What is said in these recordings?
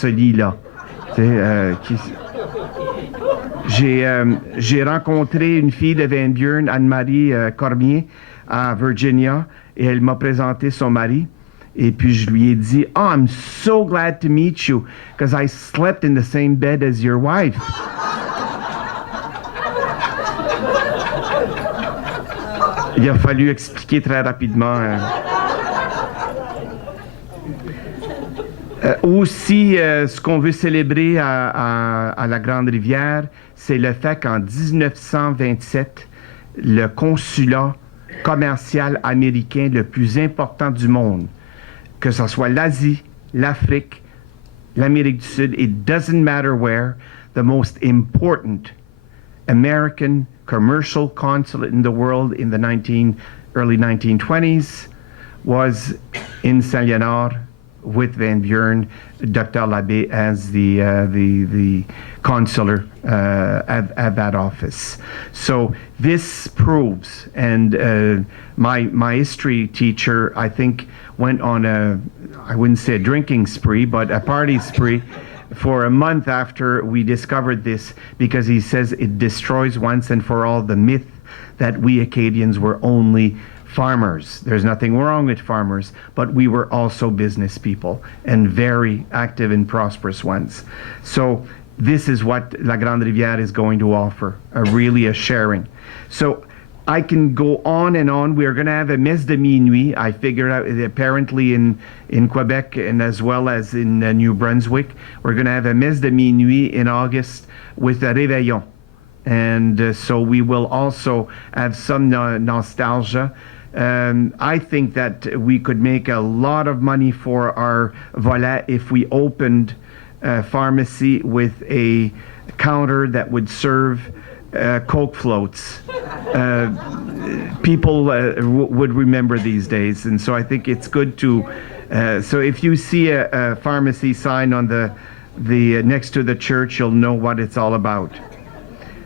ce lit-là. J'ai rencontré une fille de Van Buren, Anne-Marie Cormier, à Virginia, et elle m'a présenté son mari. Et puis je lui ai dit, "Oh, I'm so glad to meet you, because I slept in the same bed as your wife." Il a fallu expliquer très rapidement. Aussi, ce qu'on veut célébrer à la Grande-Rivière, c'est le fait qu'en 1927, le consulat commercial américain le plus important du monde, que ce soit l'Asie, l'Afrique, l'Amérique du Sud, it doesn't matter where, the most important American commercial consulate in the world in the early 1920s was in Saint-Léonard with Van Buren, Dr. Labbé as the consular at that office. So this proves, and my history teacher, I think, went on I wouldn't say a drinking spree, but a party spree for a month after we discovered this, because he says it destroys once and for all the myth that we Acadians were only farmers. There's nothing wrong with farmers, but we were also business people, and very active and prosperous ones. So this is what La Grande Rivière is going to offer, really a sharing. So I can go on and on. We're going to have a messe de minuit. I figured out apparently in Quebec and as well as in New Brunswick, we're going to have a messe de minuit in August with a réveillon. And so we will also have some nostalgia. I think that we could make a lot of money for our Volet if we opened a pharmacy with a counter that would serve Coke floats. People would remember these days, and so I think it's good to. So if you see a pharmacy sign on the next to the church, you'll know what it's all about.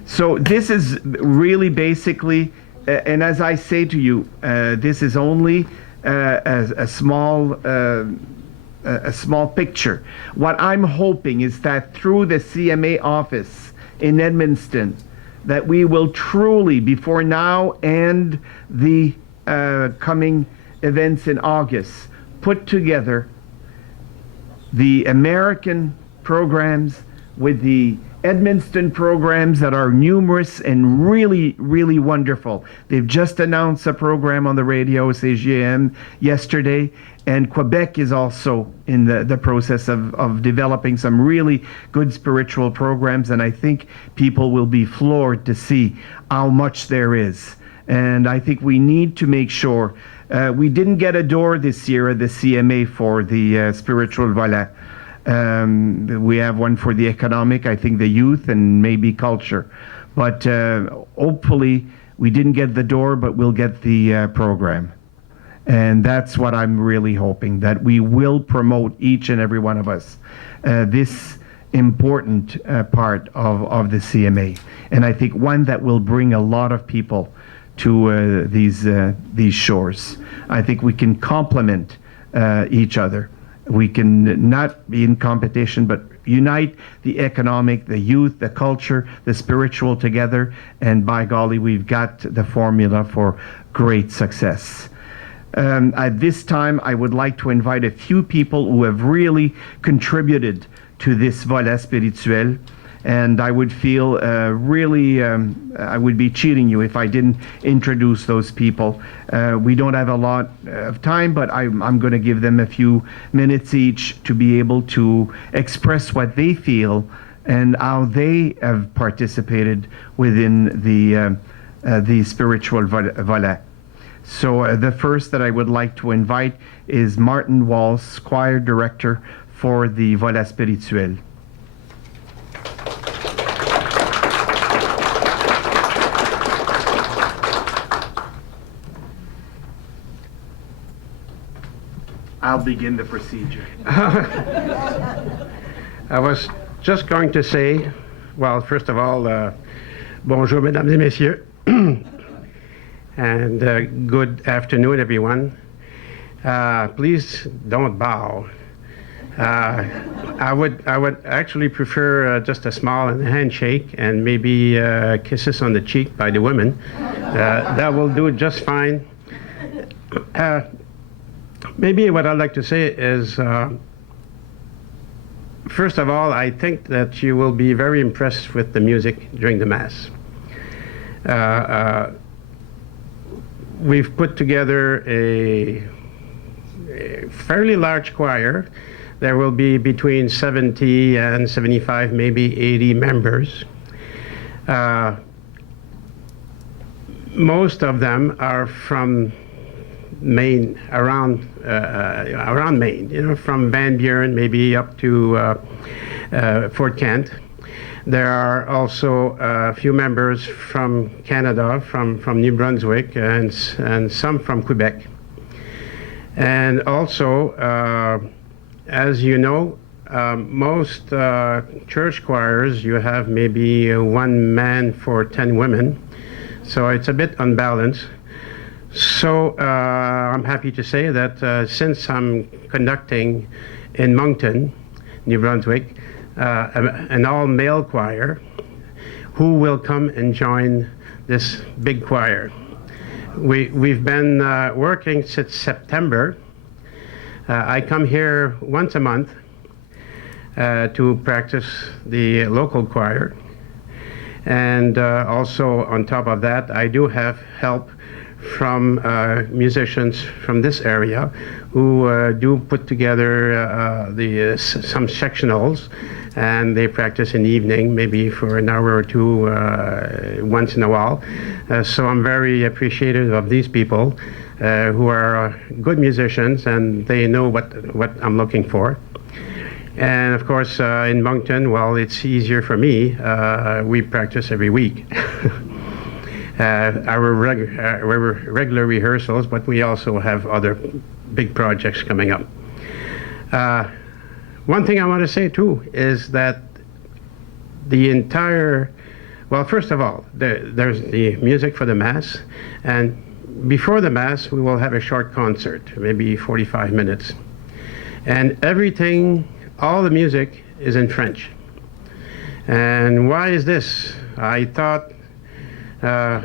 So this is really basically, and as I say to you, this is only a small picture. What I'm hoping is that through the CMA office in Edmundston, that we will truly, before now and the coming events in August, put together the American programs with the Edmundston programs that are numerous and really, really wonderful. They've just announced a program on the radio, CGM, yesterday, and Quebec is also in the process of developing some really good spiritual programs, and I think people will be floored to see how much there is. And I think we need to make sure, we didn't get a door this year at the CMA for the spiritual volet. We have one for the economic, I think the youth, and maybe culture. But hopefully we didn't get the door, but we'll get the program. And that's what I'm really hoping, that we will promote, each and every one of us, this important part of the CMA. And I think one that will bring a lot of people to these shores. I think we can complement each other. We can not be in competition, but unite the economic, the youth, the culture, the spiritual together, and by golly, we've got the formula for great success. At this time, I would like to invite a few people who have really contributed to this volet spirituel, and I would feel I would be cheating you if I didn't introduce those people. We don't have a lot of time, but I'm going to give them a few minutes each to be able to express what they feel and how they have participated within the spiritual volet. So the first that I would like to invite is Martin Walls, choir director for the Volet Spirituel. I'll begin the procedure. I was just going to say, well, first of all, bonjour, mesdames et messieurs. And good afternoon, everyone. Please don't bow. I would actually prefer just a smile and a handshake and maybe kisses on the cheek by the women. That will do just fine. Maybe what I'd like to say is, first of all, I think that you will be very impressed with the music during the Mass. We've put together a fairly large choir. There will be between 70 and 75, maybe 80 members. Most of them are from Maine, around Maine, from Van Buren maybe up to Fort Kent. There are also a few members from Canada, from New Brunswick, and some from Quebec. And also, as you know, most church choirs, you have maybe one man for 10 women, so it's a bit unbalanced. So I'm happy to say that since I'm conducting in Moncton, New Brunswick, an all-male choir, who will come and join this big choir. We've been working since September. I come here once a month to practice the local choir. And also on top of that, I do have help from musicians from this area who do put together some sectionals, and they practice in the evening, maybe for an hour or two once in a while. So I'm very appreciative of these people who are good musicians, and they know what I'm looking for. And of course, in Moncton, well, it's easier for me. We practice every week. Our regular rehearsals, but we also have other big projects coming up. One thing I want to say too is that the entire, well, first of all, there's the music for the Mass, and before the Mass we will have a short concert, maybe 45 minutes. And everything, all the music is in French. And why is this? I thought, I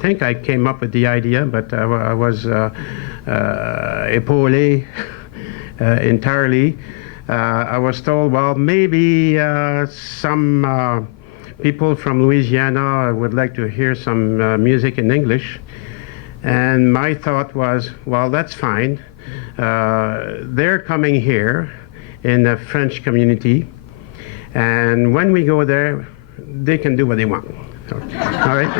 think I came up with the idea, but I was épaulé entirely. I was told, well, maybe some people from Louisiana would like to hear some music in English. And my thought was, well, that's fine. They're coming here in the French community, and when we go there, they can do what they want. So, all right.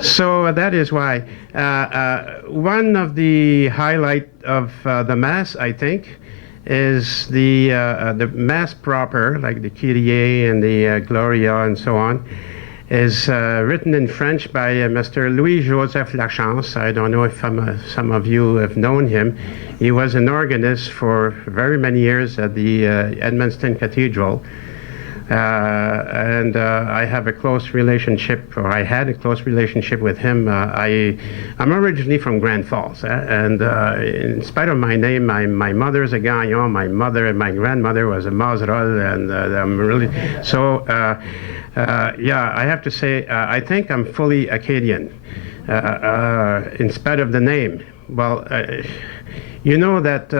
So that is why one of the highlight of the Mass, I think, is the Mass proper, like the Kyrie and the Gloria and so on, is written in French by Mr. Louis-Joseph Lachance. I don't know if some of you have known him. He was an organist for very many years at the Edmundston Cathedral. And I have a close relationship, or I had a close relationship with him. I'm originally from Grand Falls, and in spite of my name, my mother's a Gagnon, my mother and my grandmother was a Mazeral, and I'm really, so yeah, I have to say, I think I'm fully Acadian, in spite of the name. Well, you know that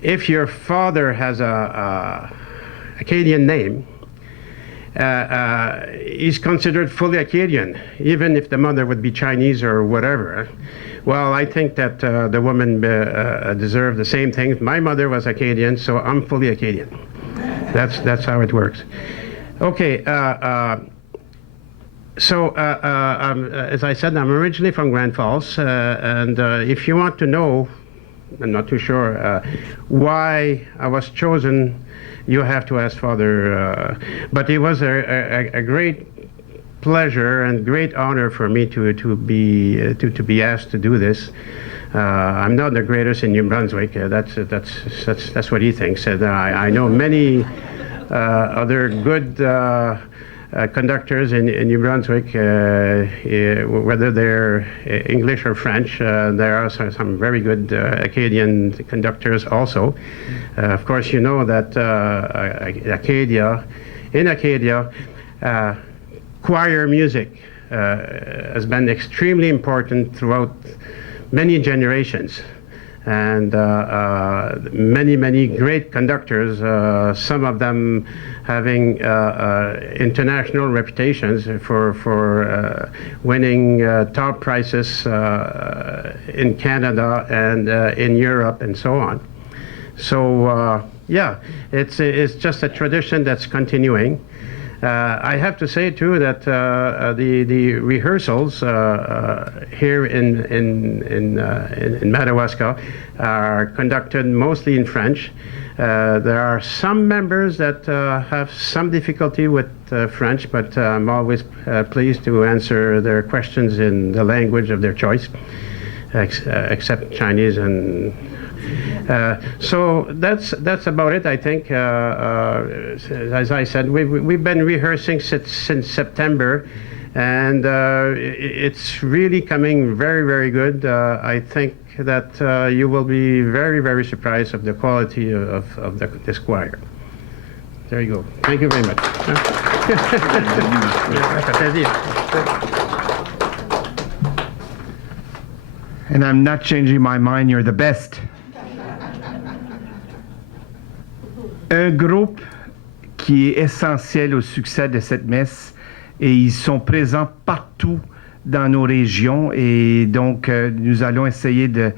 if your father has a Acadian name, he's considered fully Acadian, even if the mother would be Chinese or whatever. Well, I think that the woman deserve the same thing. My mother was Acadian, so I'm fully Acadian. That's how it works. Okay, so as I said, I'm originally from Grand Falls, and if you want to know, I'm not too sure why I was chosen, you have to ask Father, but it was a great pleasure and great honor for me to be asked to do this. I'm not the greatest in New Brunswick. That's what he thinks. And I know many other good conductors in New Brunswick, whether they're English or French. There are some very good Acadian conductors also. Of course, you know that in Acadia, choir music has been extremely important throughout many generations. And many great conductors, some of them having international reputations for winning top prizes in Canada and in Europe and so on. So yeah, it's just a tradition that's continuing. I have to say too that the rehearsals here in Madawaska are conducted mostly in French. There are some members that have some difficulty with French, but I'm always pleased to answer their questions in the language of their choice, except Chinese and. So that's about it, I think. As I said, we've been rehearsing since September, and it's really coming very good. I think that you will be very surprised of the quality of this choir. There you go. Thank you very much. And I'm not changing my mind, you're the best. Un groupe qui est essentiel au succès de cette messe, et ils sont présents partout dans nos régions, et donc nous allons essayer de...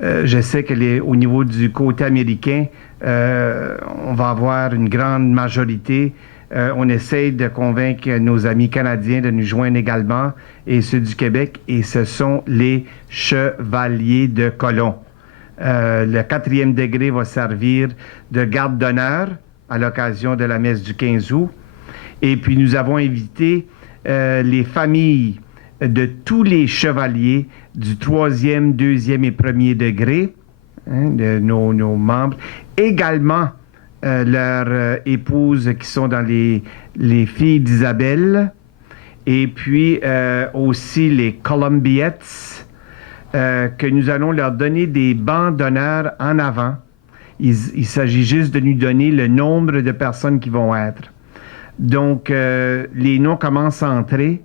je sais qu'au niveau du côté américain, on va avoir une grande majorité. On essaye de convaincre nos amis canadiens de nous joindre également, et ceux du Québec, et ce sont les chevaliers de colon. Le 4e degré va servir de garde d'honneur à l'occasion de la messe du 15 août. Et puis nous avons invité les familles de tous les chevaliers du 3e, 2e et 1er degré, de nos membres. Également leurs épouses qui sont dans les filles d'Isabelle. Et puis aussi les Columbiettes. Que nous allons leur donner des bancs d'honneur en avant. Il s'agit juste de nous donner le nombre de personnes qui vont être. Donc, les noms commencent à entrer,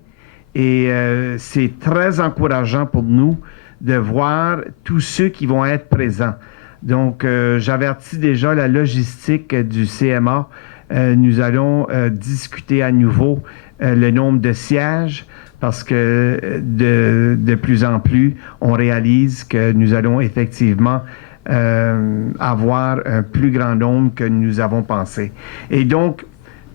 et c'est très encourageant pour nous de voir tous ceux qui vont être présents. Donc, j'avertis déjà la logistique du CMA. Nous allons discuter à nouveau le nombre de sièges, parce que de plus en plus, on réalise que nous allons effectivement avoir un plus grand nombre que nous avons pensé. Et donc,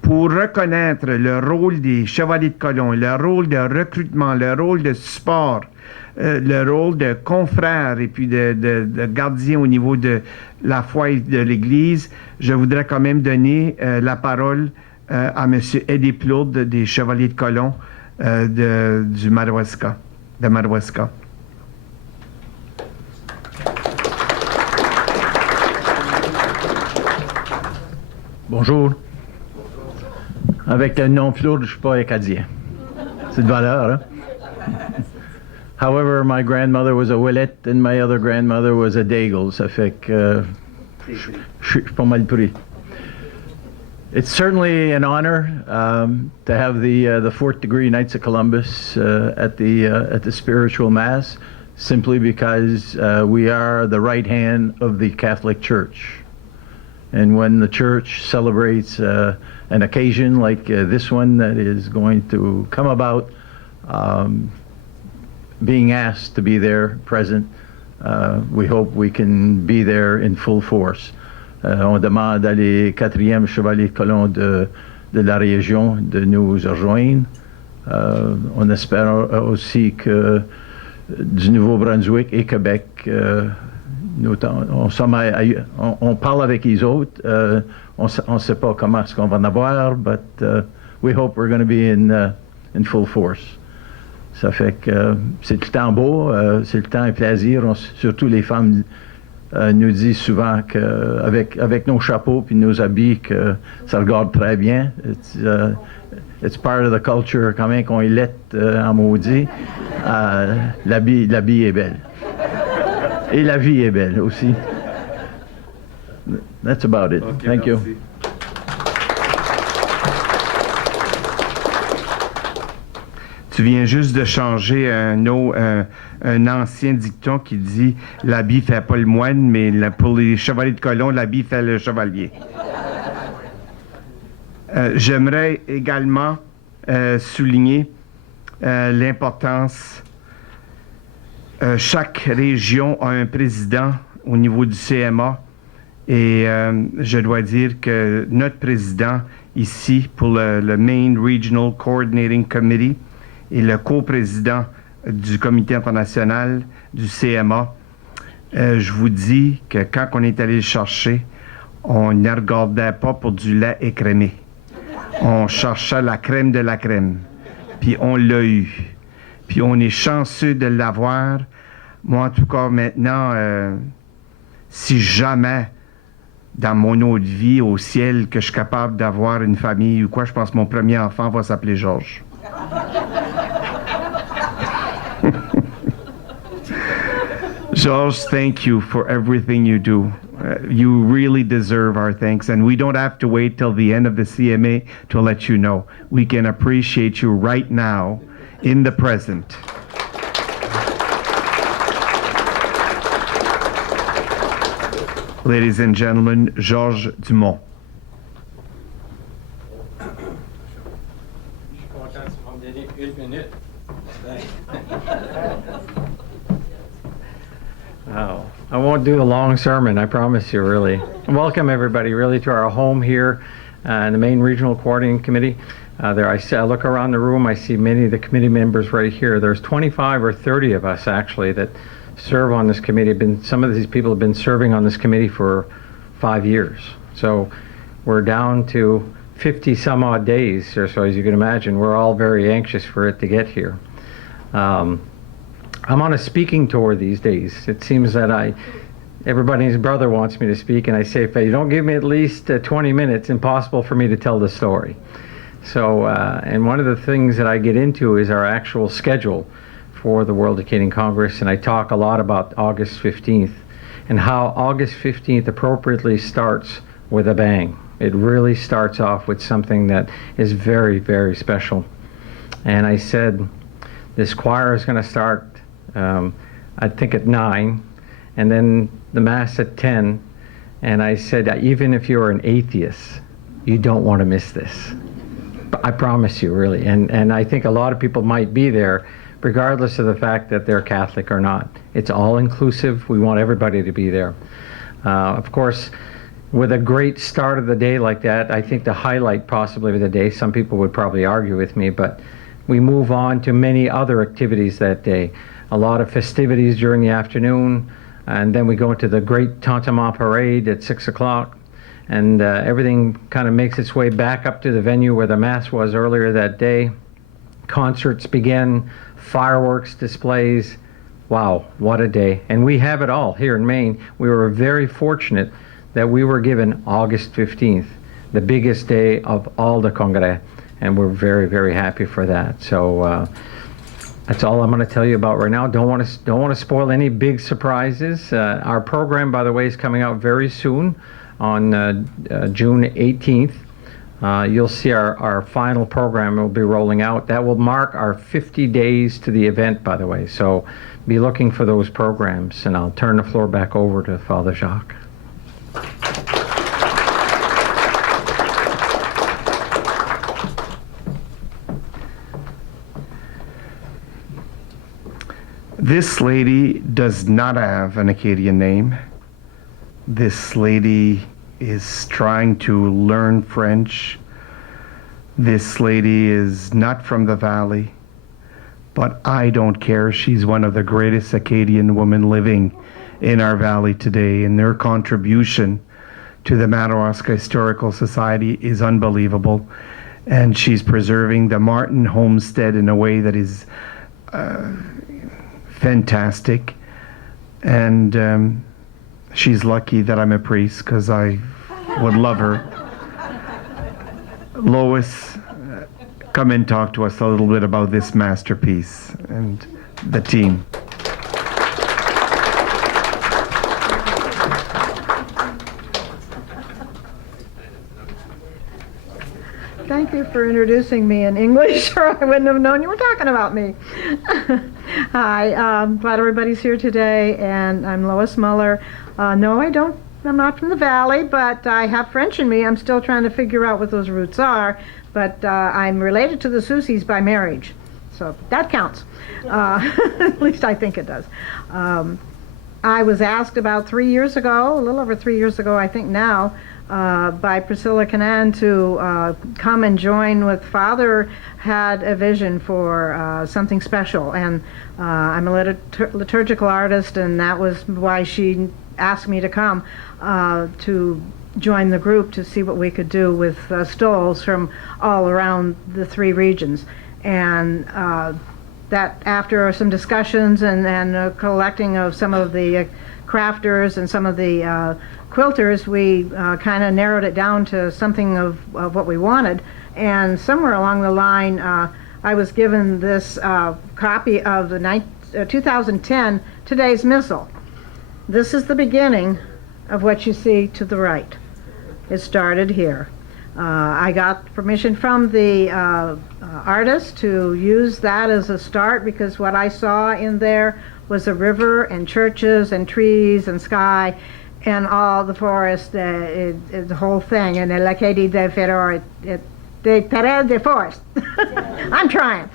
pour reconnaître le rôle des chevaliers de colon, le rôle de recrutement, le rôle de support, le rôle de confrère et puis de gardien au niveau de la foi et de l'Église, je voudrais quand même donner la parole à M. Eddie Plourde des Chevaliers de colon de Madawaska. Bonjour. Avec le nom Plourde, je ne suis pas acadien. C'est de valeur, hein? However, my grandmother was a Volet and my other grandmother was a Daigle. Ça fait que je suis pas mal pris. It's certainly an honor to have the 4th degree Knights of Columbus at the spiritual mass, simply because we are the right hand of the Catholic Church. And when the Church celebrates an occasion like this one that is going to come about, being asked to be there, present, we hope we can be there in full force. On demande à les 4e chevaliers de colon de la région de nous rejoindre. On espère aussi que du Nouveau-Brunswick et Québec, on parle avec les autres. On ne sait pas comment est-ce qu'on va en avoir, but we hope we're going to be in full force. Ça fait que c'est le temps beau, c'est le temps et plaisir. Surtout les femmes nous disent souvent qu'avec nos chapeaux puis nos habits, que ça regarde très bien. It's part of the culture, quand même qu'on est laite en maudit. La vie est belle. Et la vie est belle aussi. That's about it. Okay, Thank you. merci. Tu viens juste de changer un ancien dicton qui dit « L'habit fait pas le moine, mais pour les chevaliers de colon, l'habit fait le chevalier ». J'aimerais également souligner l'importance. Chaque région a un président au niveau du CMA et je dois dire que notre président ici pour le Maine Regional Coordinating Committee et le coprésident du comité international du CMA, je vous dis que quand on est allé le chercher, on ne regardait pas pour du lait écrémé. On cherchait la crème de la crème. Puis on l'a eu. Puis on est chanceux de l'avoir. Moi, en tout cas, maintenant, si jamais, dans mon autre vie, au ciel, que je suis capable d'avoir une famille ou quoi, je pense que mon premier enfant va s'appeler Georges. Georges, thank you for everything you do. You really deserve our thanks, and we don't have to wait till the end of the CMA to let you know. We can appreciate you right now in the present. Ladies and gentlemen, Georges Dumont. Oh, I won't do a long sermon, I promise you, really. Welcome, everybody, really, to our home here in the Maine Regional Coordinating Committee. I look around the room, I see many of the committee members right here. There's 25 or 30 of us, actually, that serve on this committee. Some of these people have been serving on this committee for 5 years. So we're down to 50 some odd days, or so, as you can imagine. We're all very anxious for it to get here. I'm on a speaking tour these days. It seems that everybody's brother wants me to speak, and I say, if you don't give me at least 20 minutes, impossible for me to tell the story. So, and one of the things that I get into is our actual schedule for the World Acadian Congress, and I talk a lot about August 15th, and how August 15th appropriately starts with a bang. It really starts off with something that is very, very special. And I said, this choir is going to start I think at 9, and then the Mass at 10, and I said, even if you're an atheist, you don't want to miss this. I promise you, really. And I think a lot of people might be there, regardless of the fact that they're Catholic or not. It's all inclusive. We want everybody to be there. Of course, with a great start of the day like that, I think the highlight possibly of the day, some people would probably argue with me, but we move on to many other activities that day. A lot of festivities during the afternoon, and then we go into the great Tantamount Parade at 6 o'clock, and everything kind of makes its way back up to the venue where the Mass was earlier that day. Concerts begin, fireworks displays. Wow, what a day. And we have it all here in Maine. We were very fortunate that we were given August 15th, the biggest day of all the Congrès, and we're very, very happy for that. So that's all I'm going to tell you about right now. Don't want to spoil any big surprises. Our program, by the way, is coming out very soon on June 18th. You'll see our final program will be rolling out. That will mark our 50 days to the event, by the way. So be looking for those programs, and I'll turn the floor back over to Father Jacques. This lady does not have an Acadian name. This lady is trying to learn French. This lady is not from the valley, but I don't care. She's one of the greatest Acadian women living in our valley today, and their contribution to the Madawaska Historical Society is unbelievable. And she's preserving the Martin homestead in a way that is fantastic. And she's lucky that I'm a priest, because I would love her. Lois, come and talk to us a little bit about this masterpiece and the team. Thank you for introducing me in English, or I wouldn't have known you were talking about me. Hi, glad everybody's here today, and I'm Lois Muller. No, I'm not from the Valley, but I have French in me. I'm still trying to figure out what those roots are, but I'm related to the Soucies by marriage, so that counts. At least I think it does. I was asked about 3 years ago, a little over 3 years ago, I think now, by Priscilla Canan to come and join with Father had a vision for something special, and I'm a liturgical artist, and that was why she asked me to come to join the group to see what we could do with stoles from all around the 3 regions. And that after some discussions and collecting of some of the crafters and some of the quilters, we kind of narrowed it down to something of what we wanted. And somewhere along the line, I was given this copy of the 2010 Today's Missal. This is the beginning of what you see to the right. It started here. I got permission from the artist to use that as a start, because what I saw in there was a river and churches and trees and sky and all the forest, the whole thing, and the Lacadie de Ferror, the Perel de Forest. I'm trying.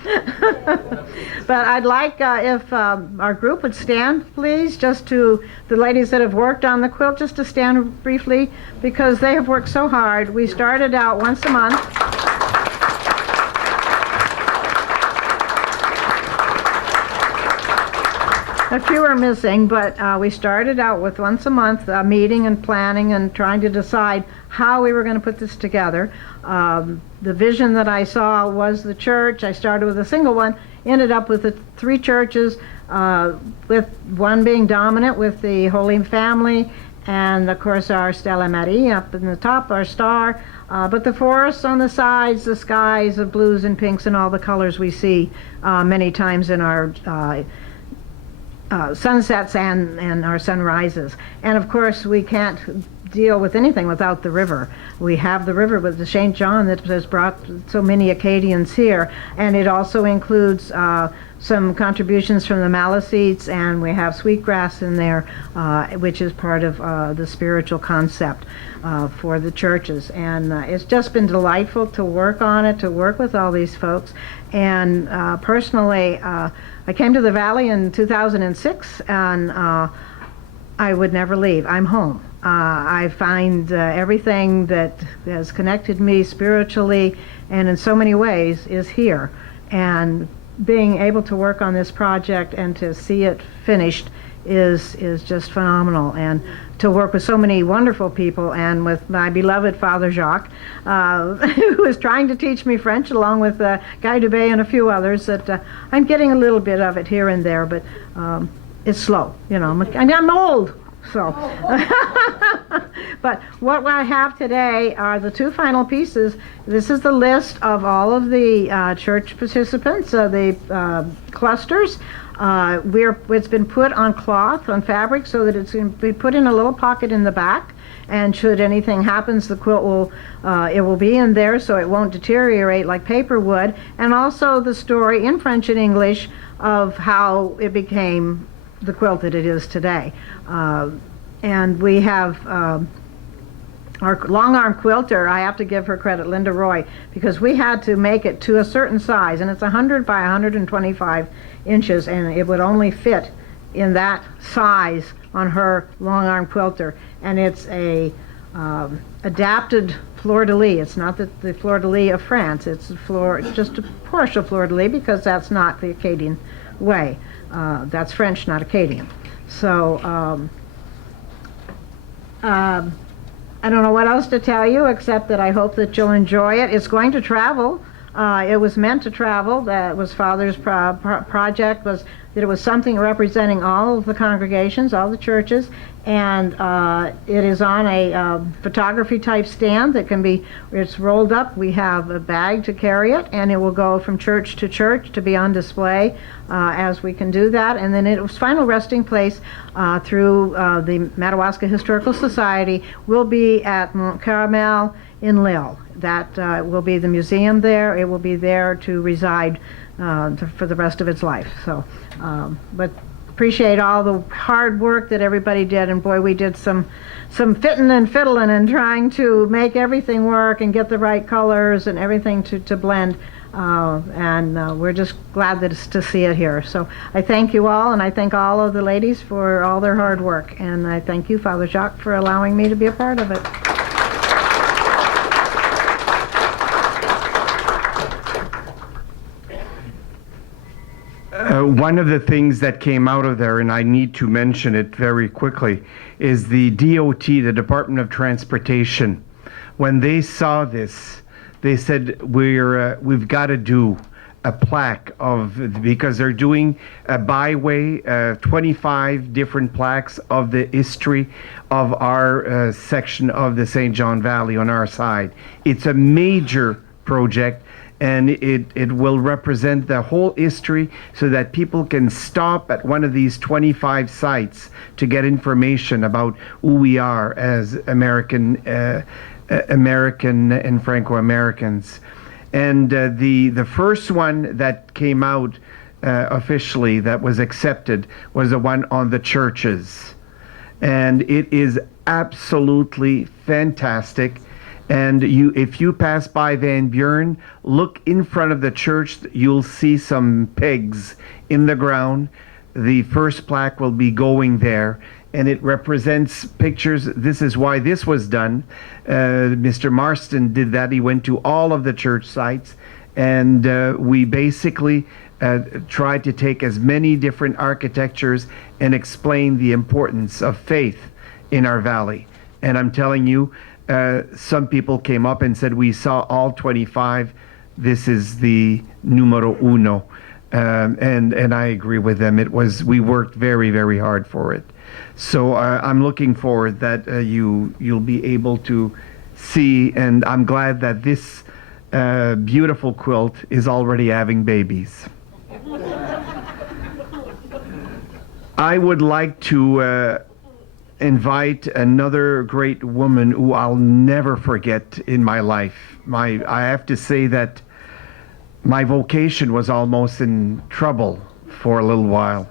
But I'd like if our group would stand, please, just to the ladies that have worked on the quilt, just to stand briefly, because they have worked so hard. We started out once a month. A few are missing, but we started out with once a month meeting and planning and trying to decide how we were going to put this together. The vision that I saw was the church. I started with a single one, ended up with the 3 churches, with one being dominant with the Holy Family, and of course our Stella Marie up in the top, our star, but the forests on the sides, the skies of blues and pinks and all the colors we see many times in our sunsets and our sunrises. And of course we can't deal with anything without the river. We have the river with the St. John that has brought so many Acadians here, and it also includes some contributions from the Maliseets, and we have sweetgrass in there, which is part of the spiritual concept for the churches. And it's just been delightful to work on it, to work with all these folks. And personally, I came to the Valley in 2006, and I would never leave. I'm home. I find everything that has connected me spiritually and in so many ways is here. And being able to work on this project and to see it finished is just phenomenal. And to work with so many wonderful people, and with my beloved Father Jacques, who is trying to teach me French, along with Guy Dubé and a few others, that I'm getting a little bit of it here and there, but it's slow, you know, and I'm old. So, but what I have today are the 2 final pieces. This is the list of all of the church participants, the clusters. It's been put on cloth, on fabric, so that it's going to be put in a little pocket in the back. And should anything happens, the quilt will be in there, so it won't deteriorate like paper would. And also the story in French and English of how it became the quilt that it is today. And we have our long arm quilter. I have to give her credit, Linda Roy, because we had to make it to a certain size, and it's 100 by 125 inches, and it would only fit in that size on her long arm quilter. And it's a adapted fleur-de-lis. It's not the fleur-de-lis of France. It's just a partial fleur-de-lis, because that's not the Acadian way. That's French, not Acadian. So I don't know what else to tell you, except that I hope that you'll enjoy it. It's going to travel It was meant to travel. That was Father's project, was that it was something representing all of the congregations, all the churches, and it is on a photography type stand that can be, it's rolled up. We have a bag to carry it, and it will go from church to church to be on display as we can do that. And then its final resting place through the Madawaska Historical Society will be at Mont Caramel in Lille. That will be the museum there. It will be there to reside for the rest of its life. So, but appreciate all the hard work that everybody did, and boy, we did some fitting and fiddling and trying to make everything work and get the right colors and everything to blend. And we're just glad to see it here. So I thank you all, and I thank all of the ladies for all their hard work, and I thank you, Father Jacques, for allowing me to be a part of it. One of the things that came out of there, and I need to mention it very quickly, is the DOT, the Department of Transportation. When they saw this, they said, we've got to do a plaque because they're doing a byway, 25 different plaques of the history of our section of the St. John Valley on our side. It's a major project, and it will represent the whole history so that people can stop at one of these 25 sites to get information about who we are as American and Franco-Americans. And the first one that came out officially that was accepted was the one on the churches. And it is absolutely fantastic. And if you pass by Van Buren, look in front of the church, you'll see some pegs in the ground. The first plaque will be going there, and it represents pictures. This is why this was done. Mr. Marston did that. He went to all of the church sites, and we basically tried to take as many different architectures and explain the importance of faith in our valley. And I'm telling you, some people came up and said, we saw all 25. This is the numero uno. And I agree with them. We worked very, very hard for it. So I'm looking forward that you'll be able to see, and I'm glad that this beautiful quilt is already having babies. I would like to invite another great woman who I'll never forget in my life. I have to say that my vocation was almost in trouble for a little while.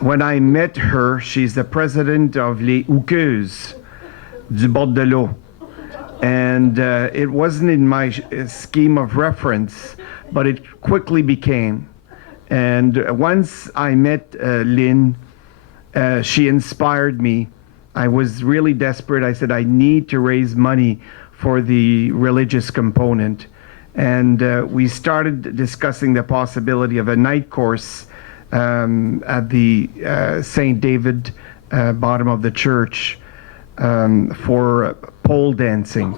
When I met her, she's the president of Les Houqueuses du Bord de l'Eau. And it wasn't in my scheme of reference, but it quickly became. And once I met Lynn, she inspired me. I was really desperate. I said, I need to raise money for the religious component. And we started discussing the possibility of a night course at the St. David bottom of the church for pole dancing.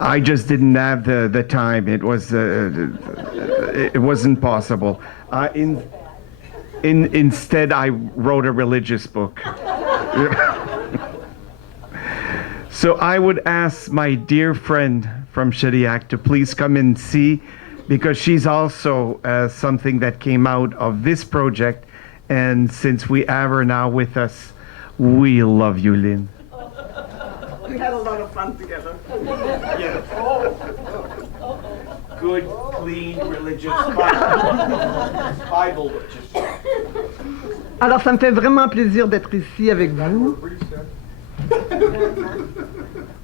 I just didn't have the time. It wasn't possible. Instead, I wrote a religious book. So I would ask my dear friend from Shediac to please come and see, because she's also something that came out of this project. And since we have her now with us, we love you, Lynn. We had a lot of fun together. Yes. Good, clean, religious Bible. Alors, ça me fait vraiment plaisir d'être ici avec vous.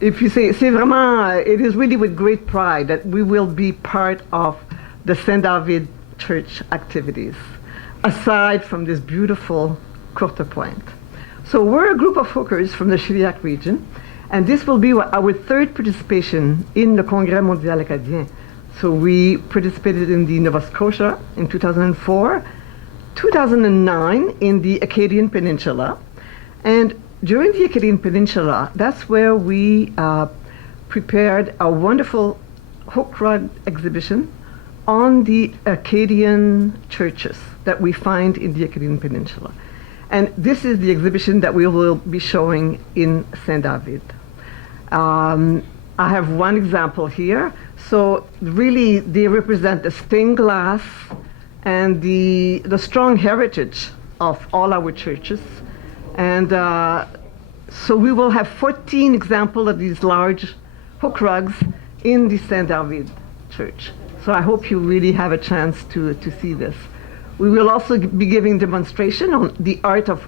Et puis, c'est vraiment, it is really with great pride that we will be part of the St. David Church activities, aside from this beautiful Courte Pointe. So we're a group of hookers from the Shediac region, and this will be our third participation in the Congrès Mondial Acadien. So we participated in the Nova Scotia in 2004, 2009 in the Acadian Peninsula, and during the Acadian Peninsula, that's where we prepared a wonderful hook rug exhibition on the Acadian churches that we find in the Acadian Peninsula. And this is the exhibition that we will be showing in Saint David. I have one example here. So really they represent the stained glass and the strong heritage of all our churches. And so we will have 14 examples of these large hook rugs in the Saint David Church. So I hope you really have a chance to see this. We will also be giving demonstration on the art of